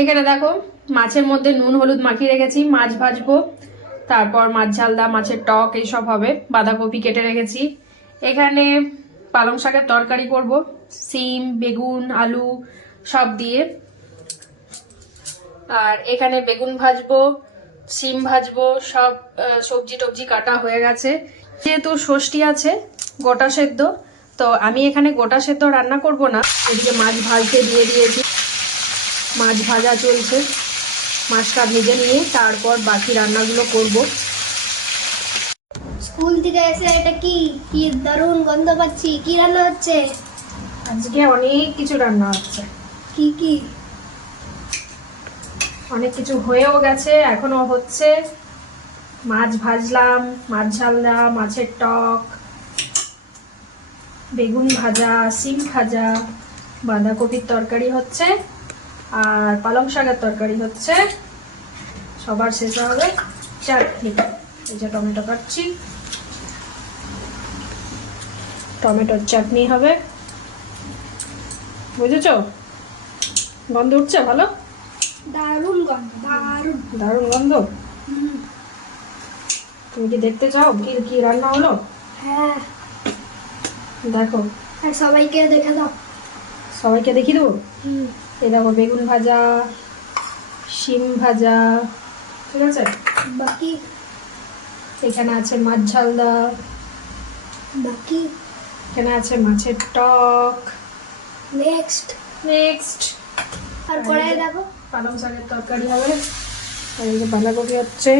এখানে দেখো, মাছের মধ্যে নুন, হলুদ মাখিয়ে রেখেছি, মাছ ভাজবো, তারপর মাছ ঝালদা, মাছের টক, এইসব হবে, বাঁধাকপি কেটে রেখেছি। এখানে পালং শাকের তরকারি করব, সিম, বেগুন, আলু, সব দিয়ে। আর এখানে বেগুন ভাজবো, সিম ভাজবো, সব সবজি টবজি কাটা হয়ে গেছে। যেহেতু ষষ্ঠী আছে, গোটা সেদ্ধ, তো আমি এখানে গোটা সেদ্ধ রান্না করব না, এদিকে মাছ ভাজতে দিয়ে দিয়েছি। মাছ ভাজা চলছে। মাছটা ভেজে নিয়ে তারপর বাকি রান্নাগুলো করব। স্কুল থেকে এসে এটা কি? কি দারুণ গন্ধ পাচ্ছি। কি রান্না হচ্ছে? আজকে অনেক কিছু রান্না হচ্ছে। কি কি? অনেক কিছু হয়েও গেছে এখনও হচ্ছে। মাছ ভাজলাম মাছ ঝাললাম মাছের টক। বেগুন ভাজা সিম ভাজা বাঁধাকপির তরকারি হচ্ছে। আর পালং শাকের তরকারি হচ্ছে সবার শেষে হবে চাটনি। এই যে টমেটো কাটছি। টমেটোর চাটনি হবে। বুঝেছ? গন্ধ উঠছে ভালো? দারুণ গন্ধ দারুণ। দারুণ গন্ধ? তুমি কি দেখতে চাও কি কি রান্না হলো? হ্যাঁ। দেখো। সবাইকে দেখে দাও। সবাইকে দেখিয়ে দেবো? হুম। এই দেখো বেগুন ভাজা শিম ভাজা ঠিক আছে? বাকি এখানে আছে মাছ ঝালদা বাকি? এখানে আছে মাছের টক। নেক্সট নেক্সট আর কড়াই দেখো পালং শাকের তরকারি হবে। আর এই যে বাঁধাকপি হচ্ছে।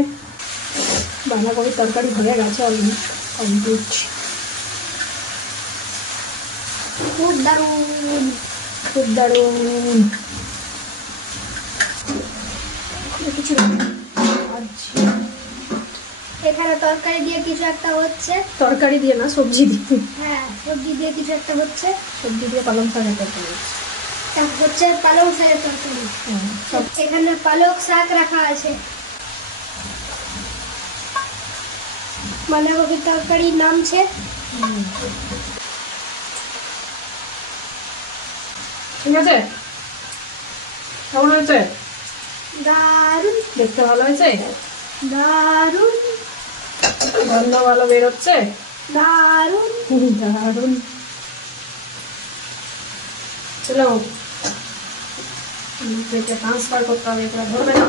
বাঁধাকপির তরকারি হয়ে গেছে অলরেডি কমপ্লিট খুব দারুণ। খুব দারুণ। কিছু এখানে তরকারি দিয়ে কিছু একটা হচ্ছে। তরকারি দিয়ে না সবজি দিয়ে। হ্যাঁ সবজি দিয়ে কিছু একটা হচ্ছে। সবজি দিয়ে পালং শাকের তরকারি। হচ্ছে। পালং শাকের তরকারি। হ্যাঁ, এখানে শাক রাখা আছে। বাঁধাকপির তরকারি নামছে ঠিক আছে? কেমন হয়েছে? দারুণ। দেখতে ভালো হয়েছে? দারুণ। গন্ধ ভালো বেরোচ্ছে? দারুণ। দারুণ। চলো ট্রান্সফার করতে হবে এটা ধরবে না।